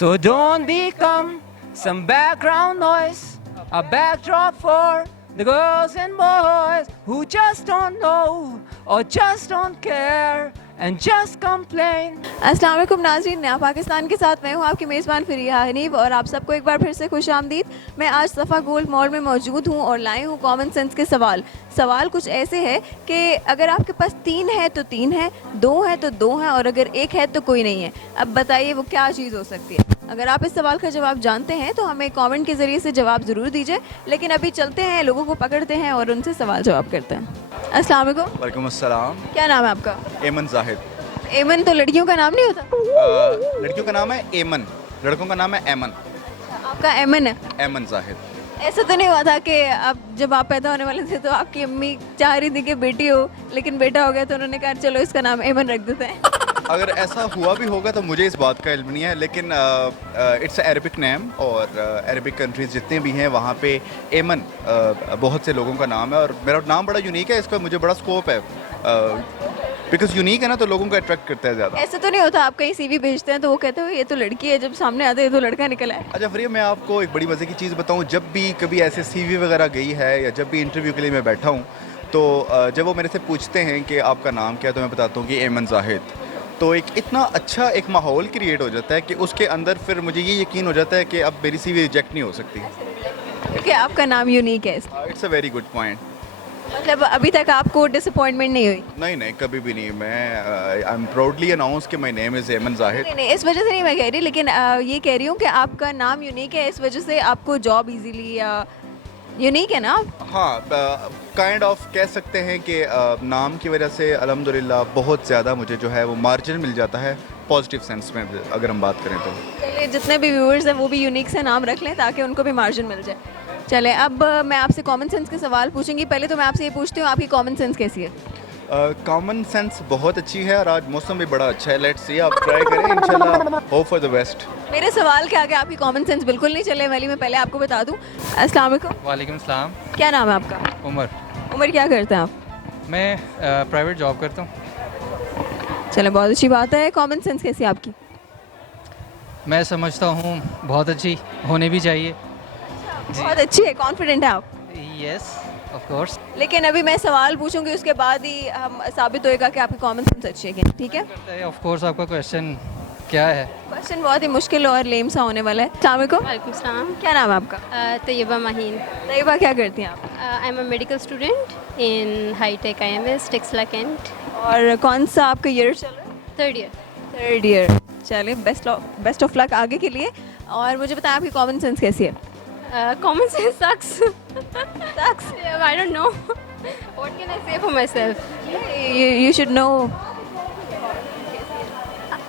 So don't become some background noise, a backdrop for the girls and boys who just don't know or just don't care and just complain. अस्सलाम वालेकुम नाज़रीन, नया पाकिस्तान के साथ मैं हूँ आपकी मेज़बान फ़रीहा हनीफ और आप सबको एक बार फिर से खुश आमदीद। मैं आज सफ़ा गोल्ड मॉल में मौजूद हूँ और लाई हूँ कॉमन सेंस के सवाल कुछ ऐसे है कि अगर आपके पास 3 है तो 3 है, 2 है तो 2 है और अगर 1 है तो कोई नहीं है। अब बताइए वो क्या चीज़ हो सकती है। अगर आप इस सवाल का जवाब जानते हैं तो हमें कमेंट के ज़रिए से जवाब ज़रूर दीजिए, लेकिन अभी चलते हैं, लोगों को पकड़ते हैं और उनसे सवाल जवाब करते हैं। अस्सलाम वालेकुम। वालेकुम अस्सलाम। क्या नाम है आपका? एमन जाहिद। एमन तो लड़कियों का नाम नहीं होता? लड़कियों का नाम है एमन, लड़कों का नाम है एमन। आपका एमन है? एमन जाहिद। ऐसा तो नहीं हुआ था कि अब जब आप पैदा होने वाले थे तो आपकी अम्मी चाह रही थी कि बेटी हो, लेकिन बेटा हो गया तो उन्होंने कहा चलो इसका नाम एमन रख देते हैं? अगर ऐसा हुआ भी होगा तो मुझे इस बात का इल्म नहीं है, लेकिन इट्स अरबिक नेम और अरबिक कंट्रीज़ जितने भी हैं वहाँ पे एमन बहुत से लोगों का नाम है और मेरा नाम बड़ा यूनिक है, इसका मुझे बड़ा स्कोप है बिकॉज यूनिक है ना, तो लोगों को अट्रैक्ट करता है ज़्यादा। ऐसा तो नहीं होता आप कहीं सीवी भेजते हैं तो वो कहते हो ये तो लड़की है, जब सामने आते हैं तो लड़का निकला है? अच्छा फ्री, मैं आपको एक बड़ी मज़े की चीज़ बताऊँ, जब भी कभी ऐसे सीवी वगैरह गई है या जब भी इंटरव्यू के लिए मैं बैठा हूँ तो जब वो मेरे से पूछते हैं कि आपका नाम क्या है तो मैं बताता हूँ कि एमन जाहिद। तो एक इतना अच्छा एक माहौल क्रिएट हो जाता है कि उसके अंदर फिर मुझे ये यकीन हो जाता है कि अब मेरी सीवी रिजेक्ट नहीं हो सकती, क्योंकि आपका नाम यूनिक है। It's a very good point. मतलब अभी तक आपको डिसअपॉइंटमेंट नहीं हुई? नहीं कभी भी नहीं। मैं आई एम प्राउडली अनाउंस कि माय नेम इज़ एमन जाहिद। नहीं, इस वजह से नहीं मैं कह रही, लेकिन ये कह रही हूँ कि आपका नाम यूनिक है, इस वजह से आपको जॉब इजीली यूनिक है ना? हाँ, काइंड ऑफ कह सकते हैं कि नाम की वजह से अल्हम्दुलिल्लाह बहुत ज़्यादा मुझे जो है वो मार्जिन मिल जाता है पॉजिटिव सेंस में अगर हम बात करें तो। चलिए, जितने भी व्यूअर्स हैं वो भी यूनिक से नाम रख लें ताकि उनको भी मार्जिन मिल जाए। चले, अब मैं आपसे कॉमन सेंस के सवाल पूछूंगी। पहले तो मैं आपसे ये पूछती हूँ, आपकी कॉमन सेंस कैसी है? कॉमन सेंस बहुत अच्छी है और आज मौसम भी बड़ा अच्छा है। लेट्स सी, आप ट्राई करें, इंशाल्लाह होप फॉर द बेस्ट। मेरे सवाल के आगे आपकी कॉमन सेंस बिल्कुल नहीं चले वाली, मैं पहले आपको बता दूं। अस्सलाम वालेकुम। वालेकुम सलाम। क्या नाम है आपका? उमर। उमर, क्या करते हैं आप? मैं प्राइवेट जॉब करता हूँ। चले, बहुत अच्छी बात है। कॉमन सेंस कैसी है आपकी? मैं समझता हूँ बहुत अच्छी होनी भी चाहिए। बहुत अच्छी है, कॉन्फिडेंट है आप? Yes of course. लेकिन अभी मैं सवाल पूछूंगी, उसके बाद ही हम साबित होएगा कि आपकी कॉमन सेंस अच्छी है कि नहीं, ठीक है? Of course. आपका क्वेश्चन क्या है? क्वेश्चन बहुत ही मुश्किल और लेम सा होने वाला है। अस्सलाम वालेकुम। वालेकुम सलाम। क्या नाम है आपका? तैयबा माहीन। तैयबा, क्या करती हैं आप? I am a medical student in hitech IMS Taxila cantt. और कौन सा आपका ईयर चल रहा है? 3rd year. 3rd year. चलिए, बेस्ट ऑफ लक आगे के लिए। और मुझे बताएं आपकी कॉमन सेंस कैसी है? Common sense sucks. Sucks? I don't know what can I say for myself. You should know.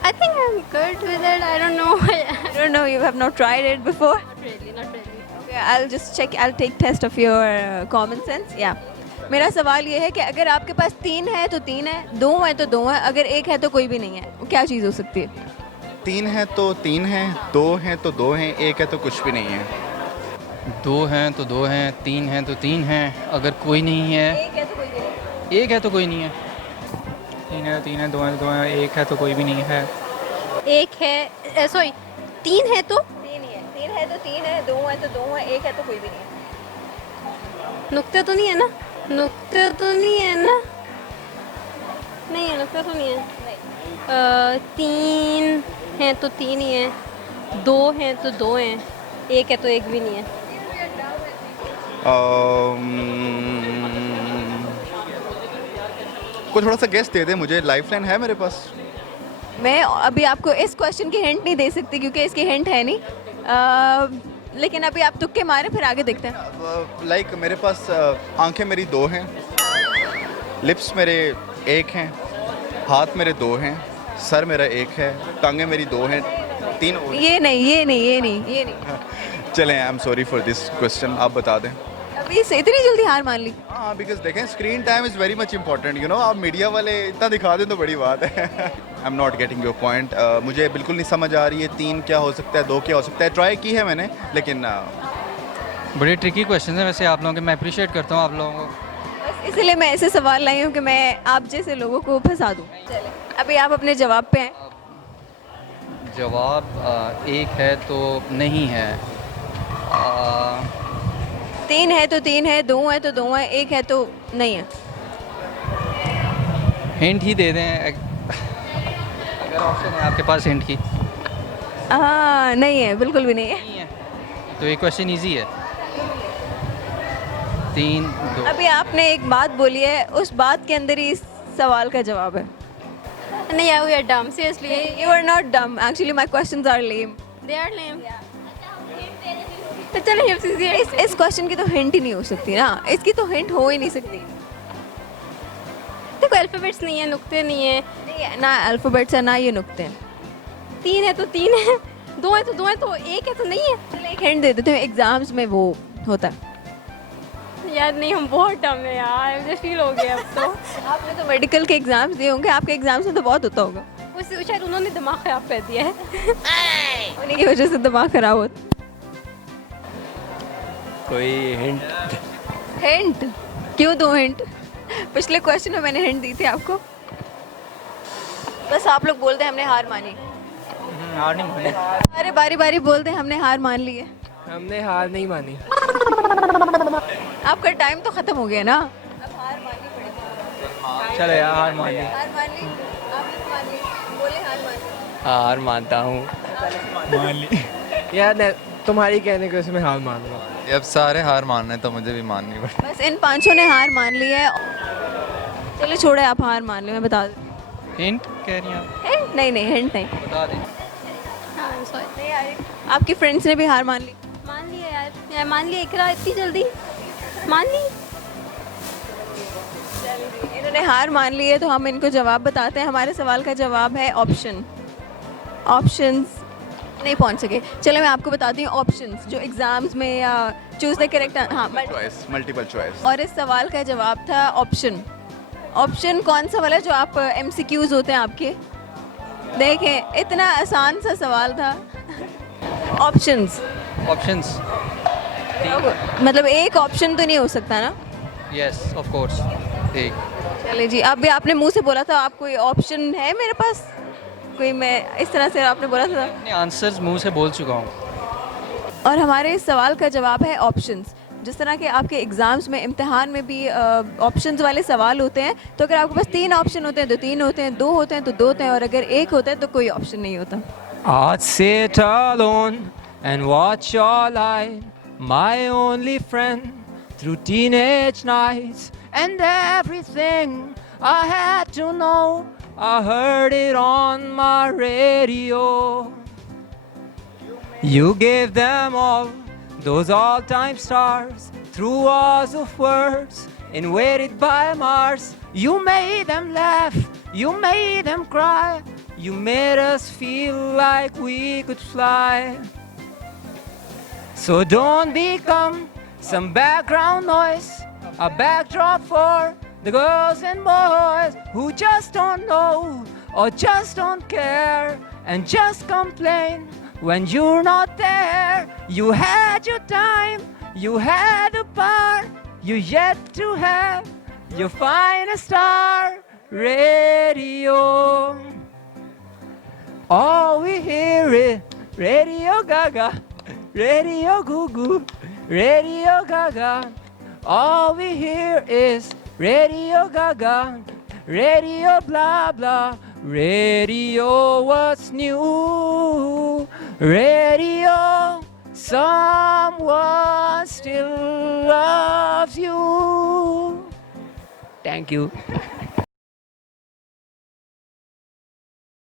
I think I am good with it, I don't know. I don't know, you have not tried it before? Not really. Okay, I'll just check, I'll take test of your common sense. Yeah. मेरा सवाल ये है कि अगर आपके पास 3 है तो 3 है, 2 है तो 2 है, अगर 1 है तो कोई भी नहीं है, वो क्या चीज़ हो सकती है? 3 है तो 3 है, 2 है तो 2 हैं, 1 है तो कुछ भी नहीं है। 2 हैं तो 2 हैं, 3 हैं तो 3 हैं, अगर कोई नहीं है। 1 है तो कोई भी नहीं। 1 है तो कोई नहीं है। 3 है तो 3 है, 2 है तो 2 है, 1 है तो कोई भी नहीं है। एक है, सॉरी 3 है तो 3 ही है। 3 है तो 3 है, 2 है तो 2 है, 1 है तो कोई भी नहीं है। नुक्ते तो नहीं है ना? नुक्ते तो नहीं है ना? नहीं है, नुक्ते तो नहीं है। 3 हैं तो 3 ही है, 2 हैं तो 2 हैं, 1 है तो 1 भी नहीं है। कोई थोड़ा सा गेस दे दे मुझे, लाइफलाइन है मेरे पास। मैं अभी आपको इस क्वेश्चन की हिंट नहीं दे सकती क्योंकि इसकी हिंट है नहीं, लेकिन अभी आप तुक्के मारे, फिर आगे देखते हैं। लाइक मेरे पास आंखें मेरी 2 हैं, लिप्स मेरे 1 हैं, हाथ मेरे 2 हैं, सर मेरा 1 है, टांगें मेरी 2 हैं, 3 और। ये नहीं। चलें, I am sorry for this question, आप बता दें। अभी से इतनी जल्दी हार मान ली? हाँ, बिकॉज देखें screen time is very much important, you know. आप मीडिया वाले इतना दिखा दें तो बड़ी बात है। I am not getting your point. मुझे बिल्कुल नहीं समझ आ रही है 3 क्या हो सकता है, 2 क्या हो सकता है। ट्राई की है मैंने, लेकिन बड़े ट्रिकी क्वेश्चन है वैसे आप लोगों के, मैं अप्रिशिएट करता हूँ आप लोगों को। बस इसलिए मैं ऐसे सवाल लाई हूँ कि मैं आप जैसे लोगों को फंसा दूँ। चले, अभी आप अपने जवाब पे हैं। जवाब एक है तो नहीं है। 3 है तो 3 है, 2 है तो 2 है, 1 है तो नहीं है। हिंट ही दे दें अगर ऑप्शन है आपके पास हिंट की। नहीं है, बिल्कुल भी नहीं है। नहीं है तो ये क्वेश्चन इजी है। 3 2 अभी आपने एक बात बोली है, उस बात के अंदर ही इस सवाल का जवाब है। नहीं यार, we are dumb seriously. You are not dumb, actually my questions are lame. They are lame. तो चलो हिंट दीजिए। इस क्वेश्चन की तो हिंट ही नहीं हो सकती ना, इसकी तो हिंट हो ही नहीं सकती। देखो अल्फाबेट्स नहीं है, नुक्ते नहीं है। नहीं है ना, अल्फाबेट्स है ना ये नुक्ते हैं। 3 है तो 3 है, 2 है तो 2 है, तो 1 है तो नहीं है। चलो एक हिंट दे देते हैं, एग्जाम्स में वो होता है। यार नहीं, हम बहुत डम है यार, मुझे फील हो गया अब तो। आपने तो मेडिकल के एग्जाम्स दिए होंगे, आपके एग्जाम्स में तो बहुत होता होगा। उससे शायद उन्होंने दिमाग खराब कर दिया है। उन्हीं की वजह से दिमाग खराब होता। कोई हिंट? हिंट क्यों दूं हिंट? पिछले क्वेश्चन में मैंने हिंट दी थी आपको। बस आप लोग बोलते हैं हमने हार मानी। हार नहीं मानी। अरे बारी बारी बोलते हैं हमने हार मान ली है। हमने हार नहीं मानी। आपका टाइम तो खत्म हो गया ना, अब हार माननी पड़ेगी। चलो यार हार मान ली। हार मान ली, आपने मान ली, बोले हार मान ली। हार मानता हूँ। मान ली यार, तुम्हारी कहने को इसमें हार मान लो। अब सारे हार मान रहे हैं तो मुझे भी माननी पड़ेगी। बस इन पांचों ने हार मान ली है। चलिए छोड़े, आप हार मान ली, मैं बता दूँ। हिंट कह रही हैं आप? हिंट नहीं, नहीं हिंट नहीं। बता दें। हाँ सॉरी। नहीं यार, आपकी फ्रेंड्स ने भी हार मान ली। मान लिया यार मान लिया। इकरा इतनी जल्दी मान ली। इन्होंने हार मान ली है तो हम इनको जवाब बताते हैं। हमारे सवाल का जवाब है ऑप्शन। ऑप्शंस नहीं पहुंच सके। चलो मैं आपको बताती हूँ ऑप्शंस जो एग्जाम्स में या चूज द करेक्ट। हाँ, चॉइस, मल्टीपल चॉइस। और इस सवाल का जवाब था ऑप्शन। ऑप्शन कौन सा वाला जो आप MCQs होते हैं आपके? देखें इतना आसान सा सवाल था। Options options. मतलब एक ऑप्शन तो नहीं हो सकता ना। Yes of course. ठीक। चलिए जी, अब भी आपने मुंह से बोला था आप कोई ऑप्शन है मेरे पास कोई, मैं इस तरह से आपने बोला था। अपने आंसर्स मुंह से बोल चुका हूँ। और हमारे इस सवाल का जवाब है ऑप्शंस। जिस तरह के आपके एग्जाम्स में, इम्तिहान में भी ऑप्शंस वाले सवाल होते हैं, तो अगर आपके पास 3 ऑप्शन होते हैं तो 3 होते हैं, 2 होते हैं तो 2 होते हैं, और अगर 1 होता है तो कोई ऑप्शन नहीं होता। I'd sit alone and watch your light, my only friend through teenage nights, and everything I had to know, I heard it on my radio. You gave them all those all-time stars through walls of words invaded by Mars. You made them laugh, you made them cry, you made us feel like we could fly. So don't become some background noise, a backdrop for the girls and boys who just don't know or just don't care and just complain when you're not there. You had your time, you had the power, you yet to have your finest star radio. All we hear is Radio Gaga, Radio Goo Goo, Radio Gaga. All we hear is Radio Gaga, Radio blah blah, Radio what's new, Radio someone still loves you. Thank you.